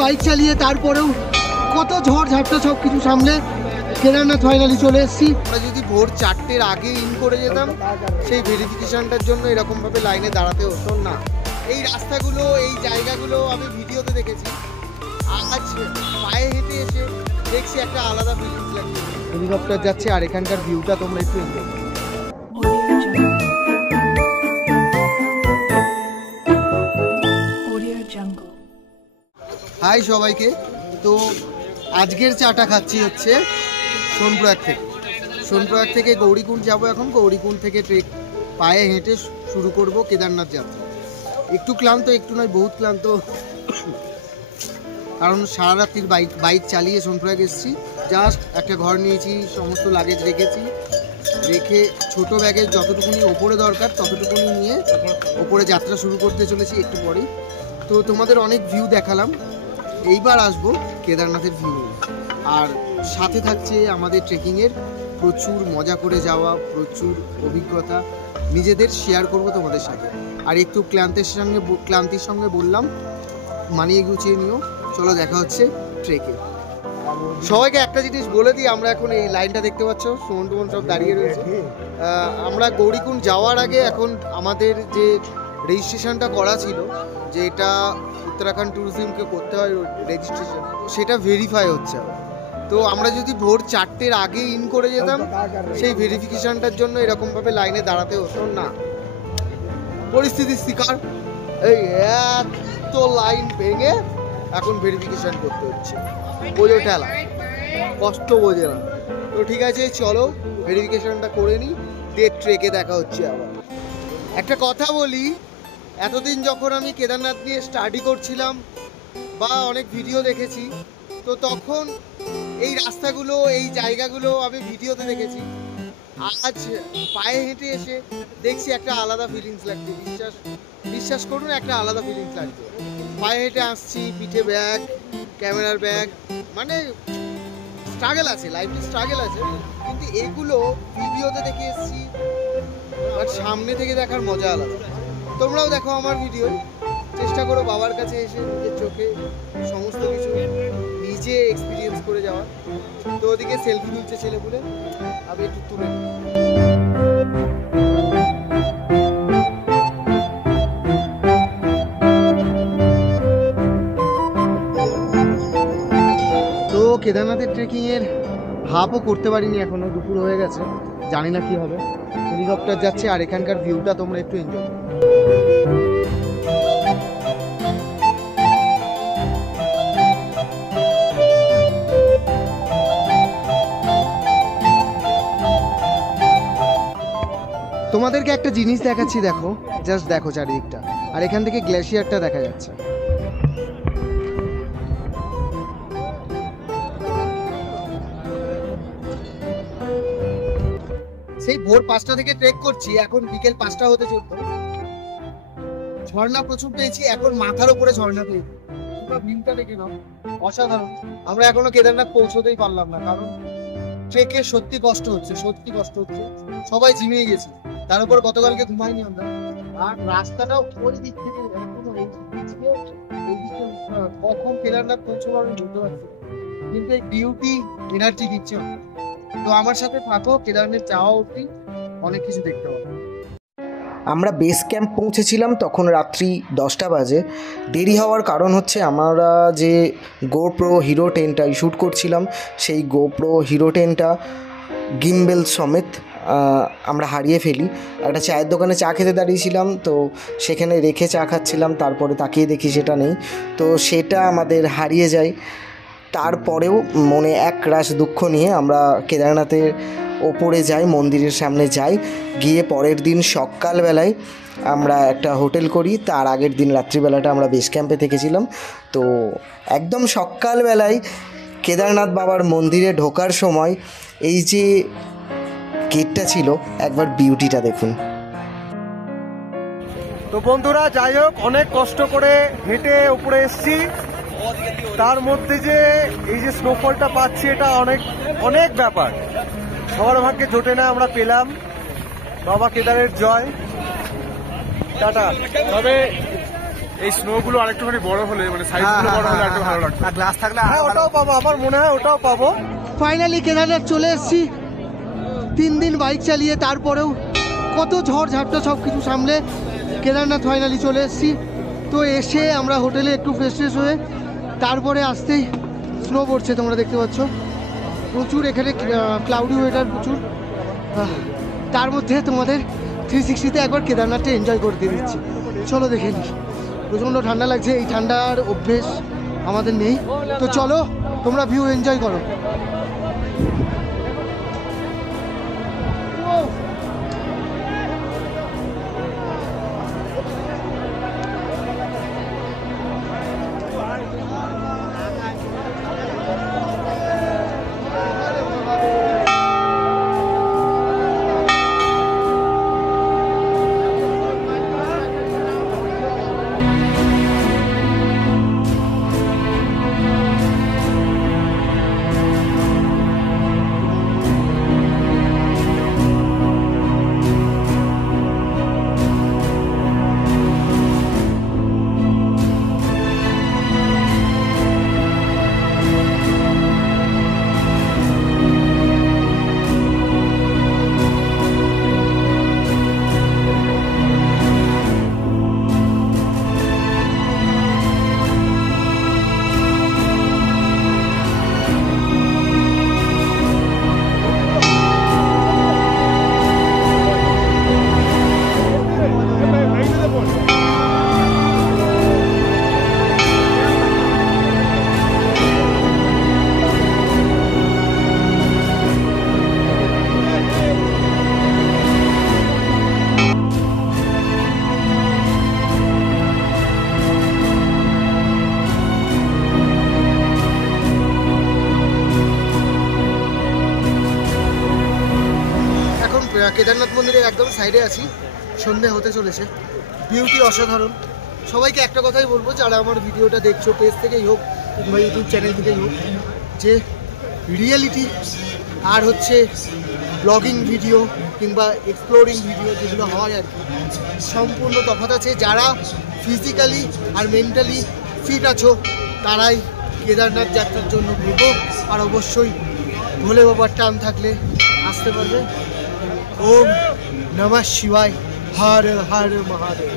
Bike চালিয়ে তারপরেও কত ঝড় ঝাপটা সব কিছু সামনে কেদারনাথ ফাইনালি চলে এসেছি। আমরা যদি ভোর 4টের আগে ইন করে যেতাম সেই ভেরিফিকেশনটার জন্য এরকমভাবে লাইনে দাঁড়াতে হতো না। এই রাস্তাগুলো এই জায়গাগুলো আমি ভিডিওতে দেখেছি, আজ পায়ে হেঁটে এসে দেখছি একটা আলাদা ফিলিংস লাগছে। হেলিকপ্টার যাচ্ছে আর এখানকার ভিউটা তোমরা একটু এনজয় করো। হাই সবাইকে, তো আজকের চাটা খাচ্ছি হচ্ছে সোনপ্রয়াগ থেকে। সোনপ্রয়াগ থেকে গৌরীকুণ্ড যাবো এখন। গৌরীকুণ্ড থেকে ট্রেক পায়ে হেঁটে শুরু করব কেদারনাথ যাত্রা। একটু ক্লান্ত, একটু নয় বহুত ক্লান্ত, কারণ সারা রাত্রির বাইক চালিয়ে সোনপ্রয়াগ এসেছি। জাস্ট একটা ঘর নিয়েছি, সমস্ত লাগেজ রেখে ছোট ব্যাগের যতটুকুনি ওপরে দরকার ততটুকুনি নিয়ে ওপরে যাত্রা শুরু করতে চলেছি একটু পরেই। তো তোমাদের অনেক ভিউ দেখালাম, এইবার আসবো কেদারনাথের ভিউ। আর সাথে থাকছে আমাদের ট্রেকিংয়ের প্রচুর মজা করে যাওয়া, প্রচুর অভিজ্ঞতা নিজেদের শেয়ার করব তোমাদের সাথে। আর একটু ক্লান্তির সঙ্গে বললাম মানিয়ে গুছিয়ে নিও। চলো দেখা হচ্ছে ট্রেকে। সবাইকে একটা জিনিস বলে দিই, আমরা এখন এই লাইনটা দেখতে পাচ্ছ, সুমন টুমন সব দাঁড়িয়ে রয়েছে। আমরা গৌরীকুণ্ড যাওয়ার আগে এখন আমাদের যে রেজিস্ট্রেশনটা করা ছিল, যে এটা উত্তরাখণ্ড ট্যুরিজমকে করতে হয় রেজিস্ট্রেশন, সেটা ভেরিফাই হচ্ছে। তো আমরা যদি ভোর 4টের আগে ইন করে যেতাম সেই ভেরিফিকেশনটার জন্য এরকমভাবে লাইনে দাঁড়াতে হতো না। পরিস্থিতির শিকার, এই এত লাইন ভেঙে এখন ভেরিফিকেশন করতে হচ্ছে। বোঝো ঠেলা, কষ্ট বোঝে না। তো ঠিক আছে, চলো ভেরিফিকেশনটা করে নিই, দিয়ে ট্রেকে দেখা হচ্ছে আবার। একটা কথা বলি, এতদিন যখন আমি কেদারনাথ নিয়ে স্টাডি করছিলাম বা অনেক ভিডিও দেখেছি, তো তখন এই রাস্তাগুলো এই জায়গাগুলো আমি ভিডিওতে দেখেছি। আজ পায়ে হেঁটে এসে দেখছি একটা আলাদা ফিলিংস লাগছে। বিশ্বাস করুন, একটা আলাদা ফিলিংস লাগছে। পায়ে হেঁটে আসছি, পিঠে ব্যাগ, ক্যামেরার ব্যাগ, মানে স্ট্রাগল আছে, লাইফে স্ট্রাগল আছে, কিন্তু এগুলো ভিডিওতে দেখে এসেছি, বাট সামনে থেকে দেখার মজা আলাদা। তোমরাও দেখো আমার ভিডিও, চেষ্টা করো বাবার কাছে এসে নিজের চোখে সমস্ত কিছু নিজে এক্সপিরিয়েন্স করে যাওয়া। তো ওদিকে সেলফি তুলছে ছেলেপুলে, আমি একটু তুলে নিই। তো কেদারনাথের ট্রেকিংয়ের হাফও করতে পারিনি এখনো, দুপুর হয়ে গেছে, জানি না কি হবে। হেলিকপ্টার যাচ্ছে আর এখানকার ভিউটা তোমরা একটু এনজয় করো। তোমাদেরকে একটা জিনিস দেখাচ্ছি, দেখো, জাস্ট দেখো চারিদিকটা। আর এখান থেকে গ্লেশিয়ারটা দেখা যাচ্ছে। সেই ভোর 5টা থেকে ট্রেক করছি, এখন বিকেল 5টা হতে চলতো। ঝর্ণা প্রচুর পেয়েছি, এখন মাথার উপরে ঝর্ণা পেয়েছি। ভিউটা দেখে নাও, অসাধারণ। আমরা এখনো কেদারনাথ পৌঁছতেই পারলাম না, কারণ ট্রেকে সত্যি কষ্ট হচ্ছে। সবাই ঝিমিয়ে গেছি, তার উপর গতকালকে ঘুমাইনি আমরা। আর রাস্তাটাও ওই দিক থেকে কখন কেদারনাথ পৌঁছবো আমি বুঝতে পারছি, কিন্তু এই বিউটি এনার্জি দিচ্ছে। তো আমার সাথে থাকো, কেদারনাথ যাওয়া অবধি অনেক কিছু দেখতে পাবো। আমরা বেস ক্যাম্প পৌঁছেছিলাম তখন রাত্রি 10টা বাজে। দেরি হওয়ার কারণ হচ্ছে আমরা যে গোপ্রো হিরো 10টাই শ্যুট করছিলাম, সেই গোপ্রো হিরো 10টা গিম্বেল সমেত আমরা হারিয়ে ফেলি। একটা চায়ের দোকানে চা খেতে দাঁড়িয়েছিলাম, তো সেখানে রেখে চা খাচ্ছিলাম, তারপরে তাকিয়ে দেখি সেটা নেই, তো সেটা আমাদের হারিয়ে যায়। তারপরেও মনে এক রাশ দুঃখ নিয়ে আমরা কেদারনাথের ওপরে যাই, মন্দিরের সামনে যাই। গিয়ে পরের দিন সকালবেলায় আমরা একটা হোটেল করি। তার আগের দিন রাত্রিবেলাটা আমরা বেস ক্যাম্পে থেকেছিলাম। তো একদম সকালবেলায় কেদারনাথ বাবার মন্দিরে ঢোকার সময় এই যে গেটটা ছিল, একবার বিউটিটা দেখুন। তো বন্ধুরা, যাই হোক, অনেক কষ্ট করে হেঁটে উপরে এসছি। তার মধ্যে যে এই যে স্নোফলটা পাচ্ছি, এটা অনেক অনেক ব্যাপার, সবার ভাগ্যে জোটে না। আমরা পেলাম, বাবা কেদারের জয়, টাটা। তবে এই স্নো গুলো আরেকটুখানি বড় হলে মানে সাইজ গুলো বড় হলে একটু ভালো লাগতো। গ্লাস থাকলে হ্যাঁ ওটাও পাবো, আমার মনে হয় ওটাও পাবো। ফাইনালি কেদারনাথ চলে এসেছি 3 দিন বাইক চালিয়ে, তারপরেও কত ঝড় ঝাপটা সব কিছু সামলে কেদারনাথ ফাইনালি চলে এসেছি। তো এসে আমরা হোটেলে একটু ফ্রেশ ফ্রেশ হয়ে তারপরে আসতেই স্নো পড়ছে, তোমরা দেখতে পাচ্ছ প্রচুর এখানে ক্লাউডি ওয়েদার প্রচুর। তার মধ্যে তোমাদের 360-তে একবার কেদারনাথটা এনজয় করতে দিচ্ছি, চলো দেখে নিই। প্রচণ্ড ঠান্ডা লাগছে, এই ঠান্ডার অভ্যেস আমাদের নেই, তো চলো তোমরা ভিউ এনজয় করো। কেদারনাথ মন্দিরের একদম সাইডে আছি, সন্ধে হতে চলেছে, বিউটি অসাধারণ। সবাইকে একটা কথাই বলবো, যারা আমার ভিডিওটা দেখছো পেজ থেকেই হোক কিংবা ইউটিউব চ্যানেল থেকেই হোক, যে রিয়েলিটি আর হচ্ছে ব্লগিং ভিডিও কিংবা এক্সপ্লোরিং ভিডিও যেগুলো হয় আর কি, সম্পূর্ণ তফাৎ আছে। যারা ফিজিক্যালি আর মেন্টালি ফিট আছো তারাই কেদারনাথ যাত্রার জন্য ভেবো, আর অবশ্যই ভোলে বাবার টান থাকলে আসতে পারবে। ওম নমঃ শিবায়, হর হর মহাদেব।